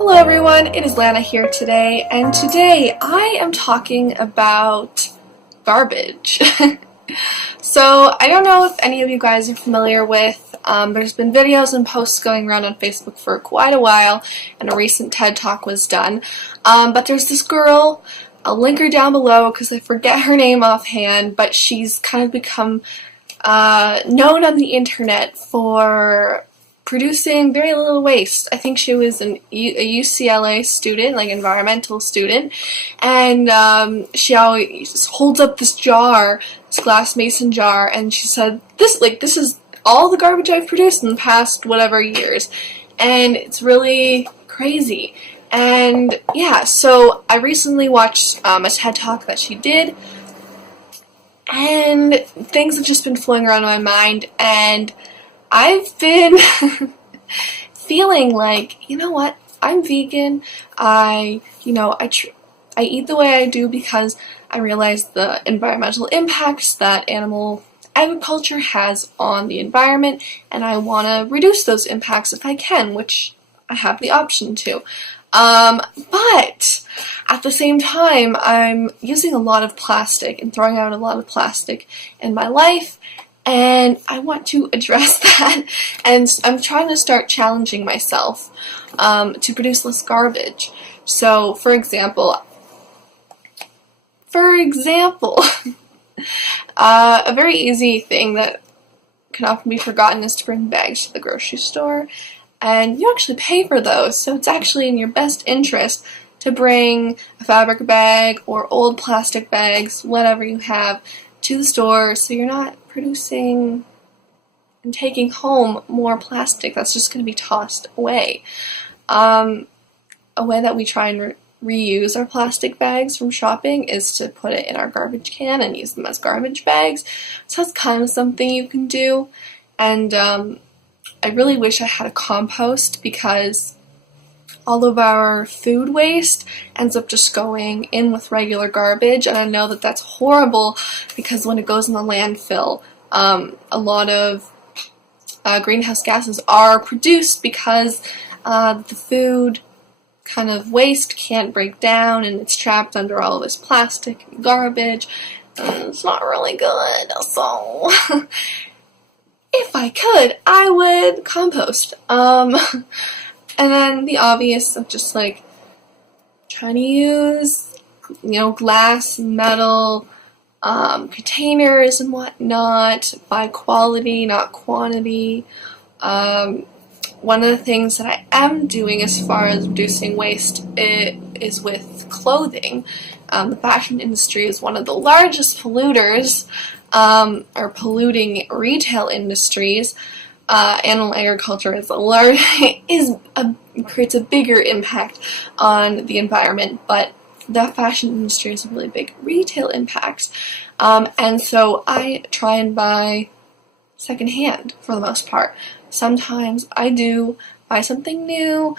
Hello everyone, it is Lana here today, and today I am talking about garbage. So, I don't know if any of you guys are familiar with, there's been videos and posts going around on Facebook for quite a while, and a recent TED Talk was done, but there's this girl, I'll link her down below because I forget her name offhand, but she's kind of become known on the internet for producing very little waste. I think she was a UCLA student, like environmental student, and she always holds up this jar, this glass mason jar, and she said, this is all the garbage I've produced in the past whatever years, and it's really crazy. And yeah, so I recently watched a TED Talk that she did, and things have just been flowing around my mind, and I've been feeling like, you know what, I'm vegan. I eat the way I do because I realize the environmental impacts that animal agriculture has on the environment, and I want to reduce those impacts if I can, which I have the option to. But at the same time, I'm using a lot of plastic and throwing out a lot of plastic in my life, and I want to address that, and I'm trying to start challenging myself to produce less garbage. So, for example, a very easy thing that can often be forgotten is to bring bags to the grocery store, and you actually pay for those, so it's actually in your best interest to bring a fabric bag or old plastic bags, whatever you have, to the store, so you're not producing and taking home more plastic that's just going to be tossed away. A way that we try and reuse our plastic bags from shopping is to put it in our garbage can and use them as garbage bags. So that's kind of something you can do. And I really wish I had a compost, because all of our food waste ends up just going in with regular garbage, and I know that that's horrible because when it goes in the landfill, a lot of greenhouse gases are produced because the food kind of waste can't break down and it's trapped under all of this plastic and garbage, and it's not really good. So if I could, I would compost. And then the obvious of just like trying to use, glass, metal, containers and whatnot, by quality, not quantity. One of the things that I am doing as far as reducing waste is with clothing. The fashion industry is one of the largest polluters, or polluting retail industries. Animal agriculture creates a bigger impact on the environment, but the fashion industry is a really big retail impact. And so I try and buy secondhand for the most part. Sometimes I do buy something new,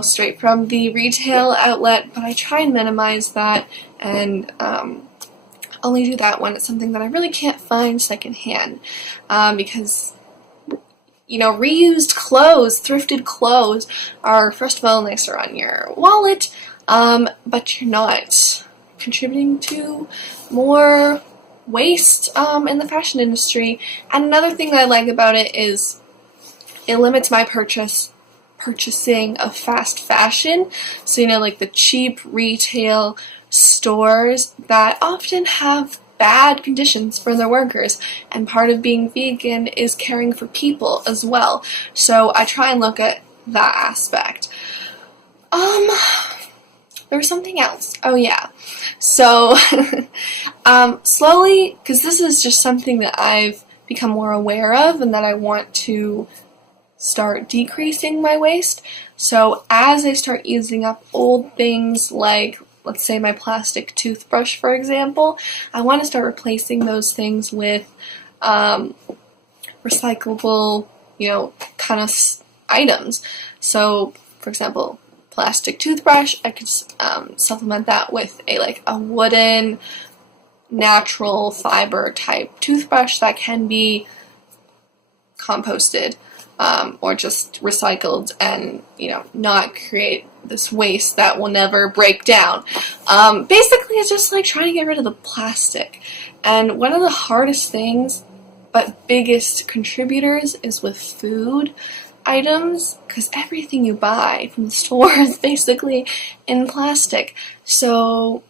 straight from the retail outlet, but I try and minimize that and only do that when it's something that I really can't find secondhand, because reused clothes, thrifted clothes are, first of all, nicer on your wallet, but you're not contributing to more waste in the fashion industry. And another thing that I like about it is it limits my purchasing of fast fashion. So, like the cheap retail stores that often have bad conditions for their workers, and part of being vegan is caring for people as well. So I try and look at that aspect. There was something else. Oh yeah. So slowly, because this is just something that I've become more aware of and that I want to start decreasing my waste. So as I start using up old things like, let's say, my plastic toothbrush, for example, I want to start replacing those things with recyclable, kind of items. So, for example, plastic toothbrush, I could supplement that with a wooden, natural fiber type toothbrush that can be composted or just recycled and, you know, not create this waste that will never break down. Basically, it's just like trying to get rid of the plastic. And one of the hardest things, but biggest contributors, is with food items, because everything you buy from the store is basically in plastic. So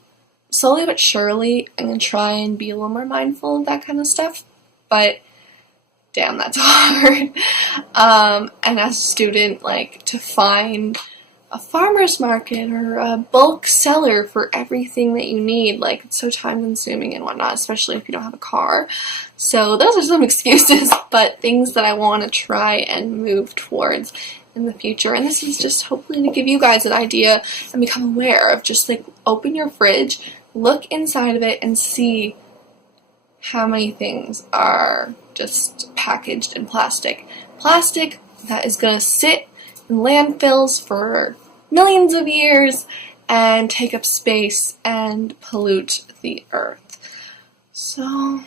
slowly but surely, I'm going to try and be a little more mindful of that kind of stuff. But damn, that's hard. And as a student, like, to find a farmer's market or a bulk seller for everything that you need, like, it's so time consuming and whatnot, especially if you don't have a car. So those are some excuses, but things that I want to try and move towards in the future. And this is just hopefully to give you guys an idea and become aware of, just like, open your fridge, look inside of it, and see how many things are just packaged in plastic. Plastic that is going to sit in landfills for millions of years and take up space and pollute the earth. So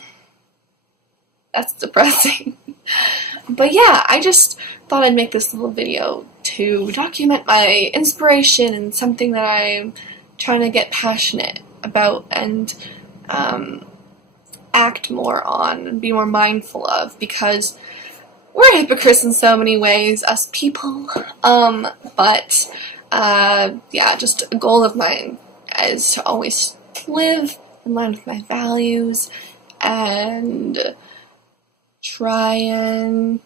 that's depressing. But yeah, I just thought I'd make this little video to document my inspiration and something that I'm trying to get passionate about and act more on and be more mindful of, because we're hypocrites in so many ways, us people. But yeah, just a goal of mine is to always live in line with my values and try and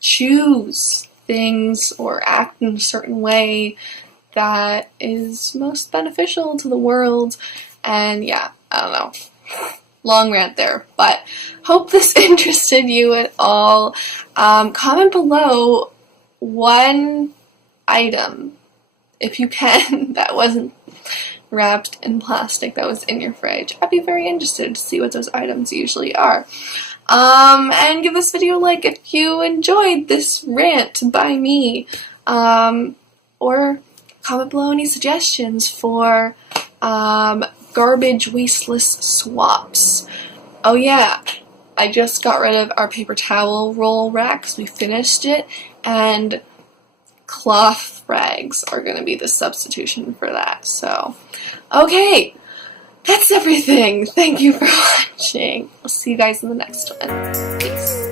choose things or act in a certain way that is most beneficial to the world. And yeah, I don't know. Long rant there, but hope this interested you at all. Comment below one item, if you can, that wasn't wrapped in plastic that was in your fridge. I'd be very interested to see what those items usually are. And give this video a like if you enjoyed this rant by me. Or comment below any suggestions for garbage wasteless swaps. Oh yeah, I just got rid of our paper towel roll racks. We finished it, and cloth rags are going to be the substitution for that. So, okay, that's everything. Thank you for watching. I'll see you guys in the next one. Peace.